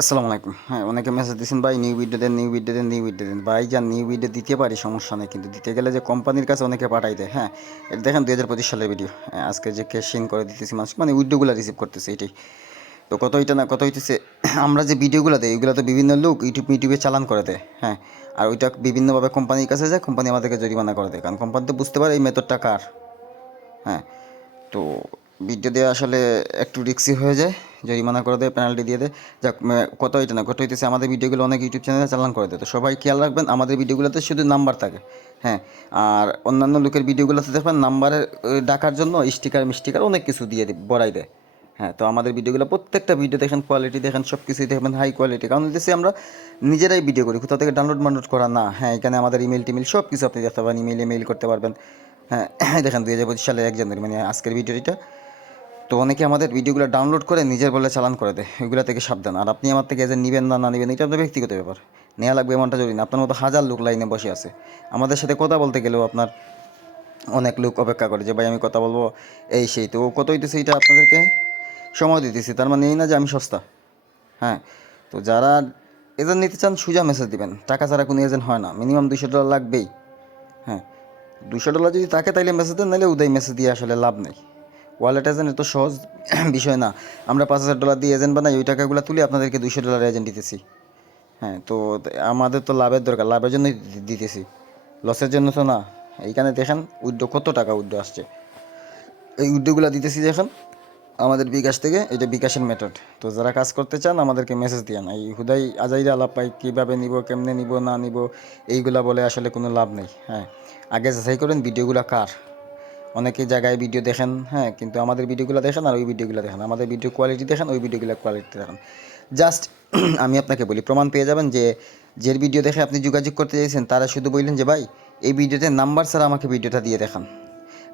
আসসালামু আলাইকুম। হ্যাঁ অনেকে মেসেজ দিচ্ছেন ভাই নিউ ভিডিও দেন নিউ ভিডিও দেন নিউ ভিডিও দেন। ভাই যান নিউ ভিডিও দিতে পারি সমস্যা নেই। কিন্তু দিতে গেলে যে কোম্পানির কাছে অনেকে পাঠাই দেয় হ্যাঁ এটা দেখেন দুই হাজার পঁচিশ সালের ভিডিও হ্যাঁ, আজকে যে ক্যাশিন করে দিতেছি মানুষ মানে উইডিওগুলো রিসিভ করতেছে এটাই। তো কত হইতে না কত হইতেছে আমরা যে ভিডিওগুলো দেয় এগুলো তো বিভিন্ন লোক ইউটিউব ইউটিউবে চালান করে দেয় হ্যাঁ। আর ওইটা বিভিন্নভাবে কোম্পানির কাছে যায় কোম্পানি আমাদেরকে জরিমানা করে দেয়। কারণ কোম্পানি তো বুঝতে পারে এই মেথডটা কার হ্যাঁ। তো ভিডিও দেওয়া আসলে একটু রিক্সি হয়ে যায়। জরিমানা করে দেয় পেনাল্টি দিয়ে দেয়। উম, কত হইতে না কত হইতেছে আমাদের ভিডিওগুলো অনেক ইউটিউব চ্যানেলে চালান করে দেয়। তো সবাই খেয়াল রাখবেন আমাদের ভিডিওগুলোতে শুধু নাম্বার থাকে হ্যাঁ। আর অন্যান্য লোকের ভিডিওগুলোতে দেখবেন নাম্বারের ডাকার জন্য স্টিকার মিস্টিকার অনেক কিছু দিয়ে বড়াই দেয় হ্যাঁ। তো আমাদের ভিডিওগুলো প্রত্যেকটা ভিডিও দেখেন কোয়ালিটি দেখেন সব কিছুই দেখবেন হাই কোয়ালিটি কারণ হচ্ছে আমরা নিজেরাই ভিডিও করি কোথাও থেকে ডাউনলোড মাউনলোড করা না হ্যাঁ এখানে আমাদের ইমেল টিমেল সব কিছু আপনি দেখতে পারেন ইমেলে মেইল করতে পারবেন হ্যাঁ। দেখেন দুই হাজার পঁচিশ সালের এক জানুয়ারি মানে আজকের ভিডিওটা তো অনেকে আমাদের ভিডিওগুলো ডাউনলোড করে নিজের বলে চালান করে দেয়, এগুলো থেকে সাবধান। আর আপনি আমার থেকে এজেন্ট নেবেন না না নেবেন, এটা আপনার ব্যক্তিগত ব্যাপার। নেওয়া লাগবে এমনটা জরুরি না। আপনার মতো হাজার লোক লাইনে বসে আছে। আমাদের সাথে কথা বলতে গেলেও আপনার অনেক লোক অপেক্ষা করে যে, ভাই, আমি কথা বলব এই সেই তো কত হইতেছে এটা আপনাদেরকে সময় দিতেছি। তার মানে এই না যে আমি সস্তা। হ্যাঁ তো যারা এজেন্ট নিতে চান, সুজা মেসেজ দিবেন। টাকা ছাড়া কোনো এজেন্ট হয় না। মিনিমাম দুশো ডলার লাগবেই। হ্যাঁ দুশো ডলার যদি থাকে তাইলে মেসেজ দেন নাহলে উদয় মেসেজ দিয়ে আসলে লাভ নেই। ওয়ালেট এজেন্ট এত সহজ বিষয় না। আমরা পাঁচ হাজার ডলার দিয়ে এজেন্ট বানাই, ওই টাকাগুলো তুলে আপনাদেরকে দুশো ডলার এজেন্ট দিতেছি। হ্যাঁ তো আমাদের তো লাভের দরকার, লাভের জন্যই দিতেছি। লসের জন্য তো না। এইখানে দেখেন উদ্যোগ কত টাকা উদ্যোগ আসছে। এই উদ্যোগগুলো দিতেছি দেখেন আমাদের বিকাশ থেকে, এটা বিকাশের মেথড তো যারা কাজ করতে চান, আমাদেরকে মেসেজ দিয়ান। এই হুদাই আজাইরা আলাপ পাই, কীভাবে নিব, কেমনে নিব, না নিব, এইগুলা বলে আসলে কোনো লাভ নেই। হ্যাঁ আগে যাচাই করেন ভিডিওগুলো কার। অনেকে জায়গায় ভিডিও দেখেন হ্যাঁ কিন্তু আমাদের ভিডিওগুলো দেখেন আর ওই ভিডিওগুলো দেখেন। আমাদের ভিডিও কোয়ালিটি দেখেন, ওই ভিডিওগুলো কোয়ালিটি দেখেন। জাস্ট আমি আপনাকে বলি, প্রমাণ পেয়ে যাবেন যে যে ভিডিও দেখে আপনি যোগাযোগ করতে চাইছেন, তারা শুধু বললেন যে, ভাই, এই ভিডিওতে নাম্বার ছাড়া আমাকে ভিডিওটা দিয়ে দেখান।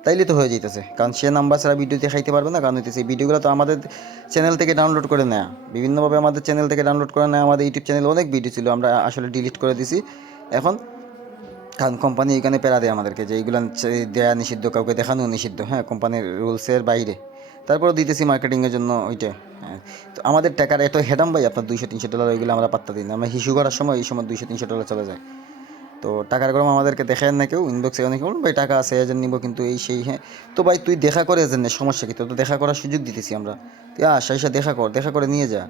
তাইলে তো হয়ে যেতেছে কারণ সে নাম্বার ছাড়া ভিডিও দেখাইতে পারবে না। কারণ হইতেছে, এই ভিডিওগুলো তো আমাদের চ্যানেল থেকে ডাউনলোড করে নেয়া। বিভিন্নভাবে আমাদের চ্যানেল থেকে ডাউনলোড করে নেওয়া আমাদের ইউটিউব চ্যানেলে অনেক ভিডিও ছিল, আমরা আসলে ডিলিট করে দিছি। এখন কারণ কোম্পানি এখানে পেরা দেয় আমাদেরকে যে এইগুলো দেয়া নিষিদ্ধ, কাউকে দেখানো নিষিদ্ধ হ্যাঁ কোম্পানির রুলসের বাইরে। তারপরেও দিতেছি মার্কেটিংয়ের জন্য ওইটা হ্যাঁ। তো আমাদের টাকার এত হেডাম ভাই, আপনার দুইশো, তিনশো ডলার ওইগুলো আমরা পাত্তা দিই না। আমরা হিসু করার সময় এই সময় দুইশো, তিনশো ডলার চলে যায়। তো টাকার গরম আমাদেরকে দেখায় না কেউ ইনবক্সে অনেকে বলুন ভাই টাকা আছে এজেন্ট নিব কিন্তু এই সেই হ্যাঁ। তো ভাই, তুই দেখা করে এজেন্ট সমস্যা কি? তো দেখা করার সুযোগ দিতেছি আমরা। তুই আস এসে দেখা কর, দেখা করে নিয়ে যা।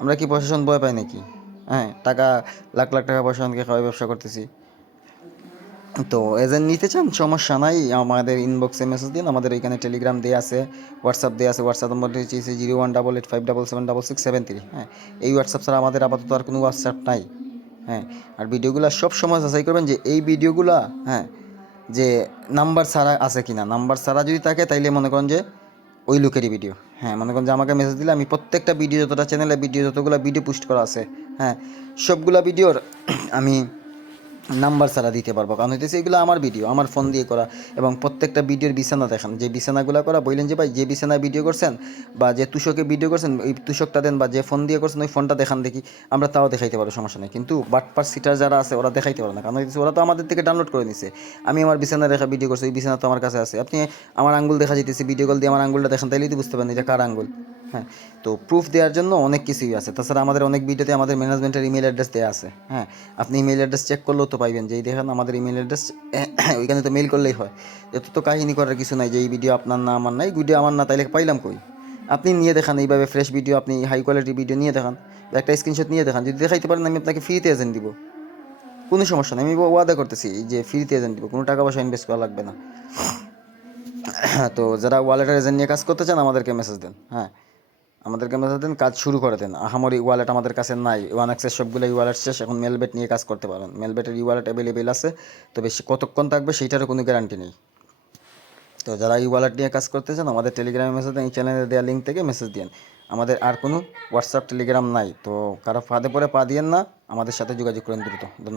আমরা কি প্রশাসন ভয় পাই নাকি? হ্যাঁ টাকা, লাখ লাখ টাকা প্রশাসনকে খাওয়াই ব্যবসা করতেছি। তো এজেন্ট নিতে চান, সমস্যা নাই, আমাদের ইনবক্সে মেসেজ দিন, আমাদের এখানে টেলিগ্রাম দেওয়া আছে হোয়াটসঅ্যাপ দেওয়া আছে হোয়াটসঅ্যাপ নম্বর হচ্ছে zero one double eight five double seven double six seven three হ্যাঁ এই হোয়াটসঅ্যাপ ছাড়া আমাদের আপাতত আর কোনো হোয়াটসঅ্যাপ নাই হ্যাঁ আর ভিডিওগুলো সব সময় যাচাই করবেন যে এই ভিডিওগুলো হ্যাঁ যে নাম্বার ছাড়া আছে কি না নাম্বার ছাড়া যদি থাকে তাইলে মনে করেন যে ওই লোকেরই ভিডিও হ্যাঁ মনে করেন যে আমাকে মেসেজ দিলে আমি প্রত্যেকটা ভিডিও যতটা চ্যানেলে ভিডিও যতগুলো ভিডিও পোস্ট করা আছে হ্যাঁ সবগুলা ভিডিওর আমি নাম্বার ছাড়া দিতে পারব। কারণ হইতেছে এগুলো আমার ভিডিও আমার ফোন দিয়ে করা এবং প্রত্যেকটা ভিডিওর বিছানা দেখান। যে বিছানাগুলো করা, বললেন যে ভাই, যে বিছানায় ভিডিও করছেন বা যে তুষকে ভিডিও করছেন, ওই তুষকটা দেন বা যে ফোন দিয়ে করছেন, ওই ফোনটা দেখান দেখি, আমরা তাও দেখাইতে পারব, সমস্যা নেই। কিন্তু বাটপার সিটার যারা আছে, ওরা দেখাইতে পারে না। কারণ হইতেছে ওরা তো আমাদের থেকে ডাউনলোড করে নিছে। আমি আমার বিছানা রেখা ভিডিও করছি, ওই বিছানা তো আমার কাছে আছে। আপনি আমার আঙ্গুল দেখা যেতেছে ভিডিও কল দিয়ে আমার আঙ্গুলটা দেখেন, তাইলেই তো বুঝতে পারেন এটা কার আঙ্গুল। হ্যাঁ তো প্রুফ দেওয়ার জন্য অনেক কিছুই আছে। তাছাড়া আমাদের অনেক ভিডিওতে আমাদের ম্যানেজমেন্টের ইমেল অ্যাড্রেস দেওয়া আছে। হ্যাঁ আপনি ইমেল অ্যাড্রেস চেক করলেও তো পাইবেন যেই দেখেন আমাদের ইমেল অ্যাড্রেস ওইখানে তো মেল করলেই হয়। এত তো কাহিনী করার কিছু নাই যে, এই ভিডিও আপনার না আমার নাই ভিডিও আমার না, তাইলে পাইলাম কই? আপনি নিয়ে দেখান, এইভাবে ফ্রেশ ভিডিও আপনি হাই কোয়ালিটি ভিডিও নিয়ে দেখান, একটা স্ক্রিনশট নিয়ে দেখান। যদি দেখাইতে পারেন, আমি আপনাকে ফ্রিতে এজেন্ট দিব। কোনো সমস্যা নেই, আমি ওয়াদা করতেছি যে ফ্রিতে এজেন্ট দিব। কোনো টাকা পয়সা ইনভেস্ট করা লাগবে না। তো যারা ওয়ালেটের এজেন্ট নিয়ে কাজ করতে চান, আমাদেরকে মেসেজ দেন। হ্যাঁ আমাদেরকে মেসেজ দেন কাজ শুরু করে দেন। আহামরি ওয়ালেট আমাদের কাছে নাই। ওয়ান অ্যাক্সেস সবগুলো ওয়ালেট শেষ, এখন মেলবেট নিয়ে কাজ করতে পারেন। মেলবেটের ওয়ালেট অ্যাভেলেবেল আছে, তবে সে কতক্ষণ থাকবে সেইটারও কোনো গ্যারান্টি নেই। তো যারা এই ওয়ালেট নিয়ে কাজ করতে চান, আমাদের টেলিগ্রামে মেসেজ দেন এই চ্যানেলে দেওয়া লিঙ্ক থেকে মেসেজ দিন আমাদের আর কোনো হোয়াটসঅ্যাপ টেলিগ্রাম নাই। তো কারও ফাঁদে পরে পা দিয়েন না। আমাদের সাথে যোগাযোগ করেন দ্রুত। ধন্যবাদ।